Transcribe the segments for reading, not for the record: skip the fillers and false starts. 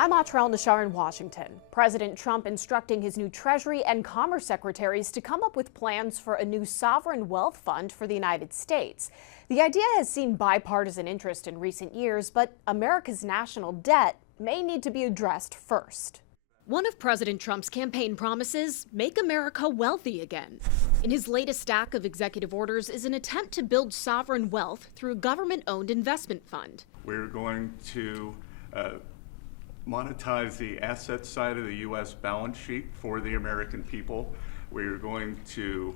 I'm Atrell Nashar in Washington. President Trump instructing his new Treasury and Commerce secretaries to come up with plans for a new sovereign wealth fund for the United States. The idea has seen bipartisan interest in recent years, but America's national debt may need to be addressed first. One of President Trump's campaign promises, make America wealthy again. In his latest stack of executive orders is an attempt to build sovereign wealth through a government-owned investment fund. We're going to monetize the asset side of the U.S. balance sheet for the American people. We're going to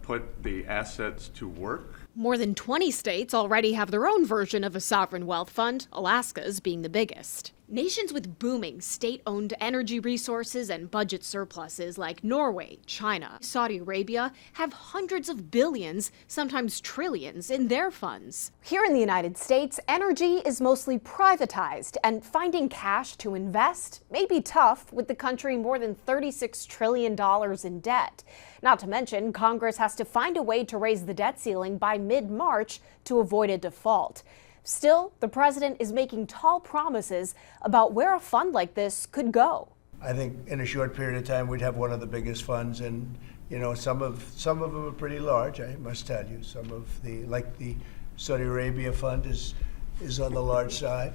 put the assets to work. More than 20 states already have their own version of a sovereign wealth fund, Alaska's being the biggest. Nations with booming state-owned energy resources and budget surpluses like Norway, China, Saudi Arabia have hundreds of billions, sometimes trillions, in their funds. Here in the United States, energy is mostly privatized, and finding cash to invest may be tough with the country more than $36 trillion in debt. Not to mention, Congress has to find a way to raise the debt ceiling by mid-March to avoid a default. Still, the president is making tall promises about where a fund like this could go. I think in a short period of time we'd have one of the biggest funds, and some of them are pretty large, I must tell you. Some of like the Saudi Arabia fund is on the large side,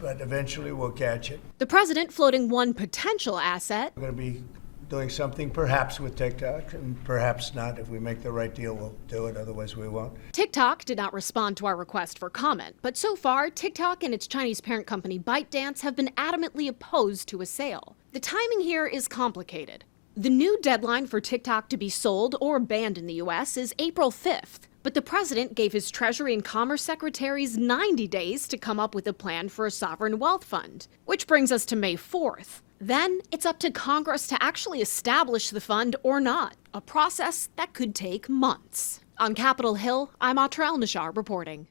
but eventually we'll catch it. The president floating one potential asset. We're going to be doing something perhaps with TikTok, and perhaps not. If we make the right deal, we'll do it, otherwise we won't. TikTok did not respond to our request for comment, but so far, TikTok and its Chinese parent company ByteDance have been adamantly opposed to a sale. The timing here is complicated. The new deadline for TikTok to be sold or banned in the U.S. is April 5th, but the president gave his Treasury and Commerce secretaries 90 days to come up with a plan for a sovereign wealth fund, which brings us to May 4th. Then it's up to Congress to actually establish the fund or not, a process that could take months. On Capitol Hill, I'm Atrell Nashar reporting.